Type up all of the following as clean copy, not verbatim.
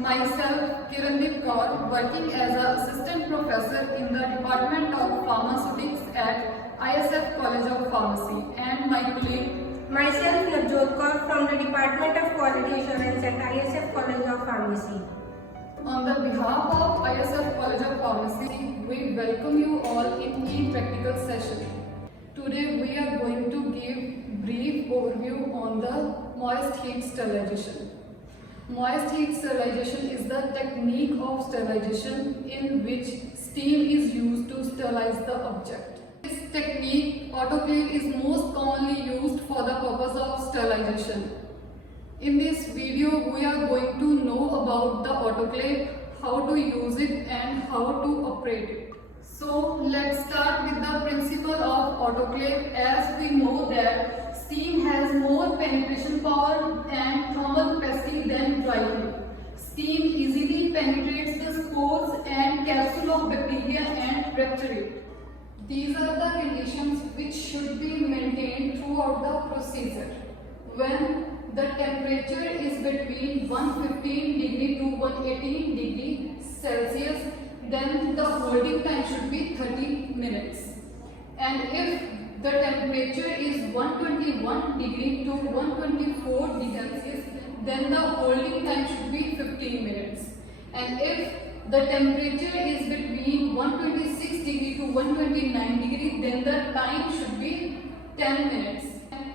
Myself, Kirandeep Kaur, working as an assistant professor in the Department of Pharmaceutics at ISF College of Pharmacy, and my colleague. Myself, Navjot Kaur from the Department of Quality Assurance at ISF College of Pharmacy. On the behalf of ISF College of Pharmacy, we welcome you all in e-practical session. Today we are going to give brief overview on the moist heat sterilization. Moist heat sterilization is the technique of sterilization in which steam is used to sterilize the object. This technique, autoclave, is most commonly used for the purpose of sterilization. In this video, we are going to know about the autoclave, how to use it and how to operate it. So let's start with the principle of autoclave. As we know that steam has more penetration power and thermal capacity than dry heat. Steam easily penetrates the spores and capsule of bacteria and rupture it. These are the conditions which should be maintained throughout the procedure. When the temperature is between 115 degree to 118 degree Celsius, then the holding time should be 30 minutes. And if the temperature is 121 degree to 124 degree Celsius, then the holding time should be 15 minutes. And if the temperature is between 126 degree to 129 degree, then the time should be 10 minutes.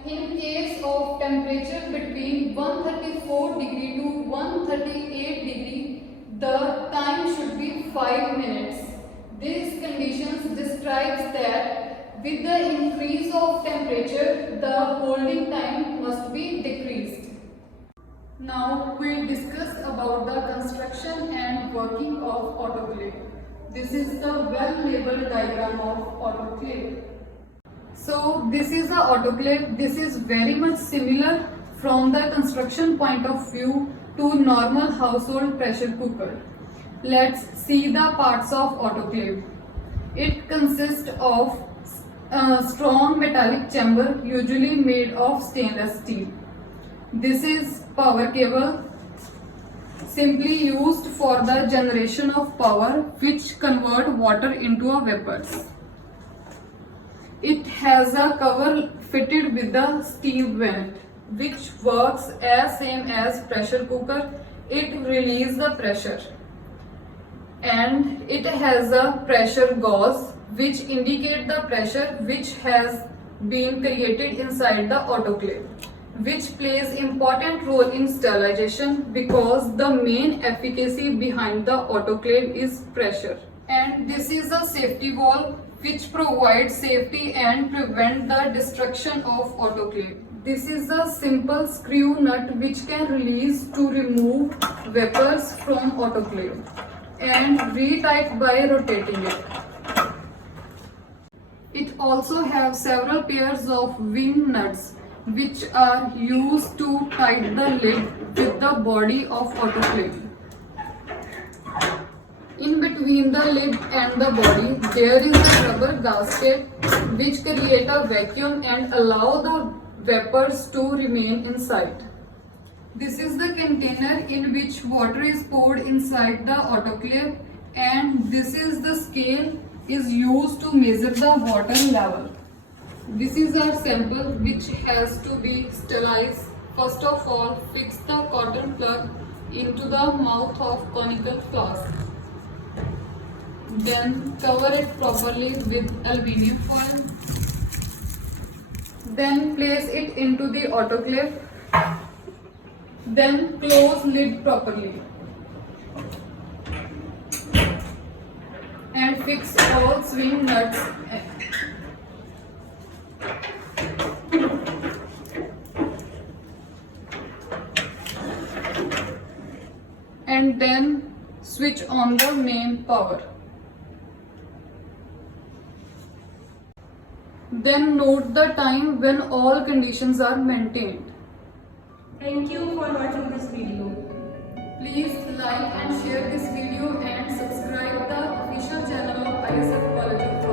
In case of temperature between 134 degree to 138 degree, the time should be 5 minutes. These conditions describes that with the increase of temperature, the holding time must be decreased. Now we'll discuss about the construction and working of autoclave. This is the well-labeled diagram of autoclave. So this is the autoclave. This is very much similar from the construction point of view to normal household pressure cooker. Let's see the parts of autoclave. It consists of a strong metallic chamber usually made of stainless steel. This is power cable, simply used for the generation of power which convert water into a vapors. It has a cover fitted with the steam vent which works as same as pressure cooker. It releases the pressure, and it has a pressure gauge which indicate the pressure which has been created inside the autoclave, which plays important role in sterilization because the main efficacy behind the autoclave is pressure. And this is a safety valve which provides safety and prevent the destruction of autoclave. This is a simple screw nut which can release to remove vapors from autoclave and retight by rotating it. It also has several pairs of wing nuts which are used to tighten the lid with the body of autoclave. In between the lid and the body, there is a rubber gasket which create a vacuum and allow the vapors to remain inside. This is the container in which water is poured inside the autoclave, and this is the scale is used to measure the water level. This is our sample which has to be sterilized. First of all, fix the cotton plug into the mouth of conical flask. Then cover it properly with aluminium foil. Then place it into the autoclave. Then close lid properly. And fix all swing nuts. And then switch on the main power. Then note the time when all conditions are maintained. Thank you for watching this video. Please like and share this video and subscribe the official channel of ISF College of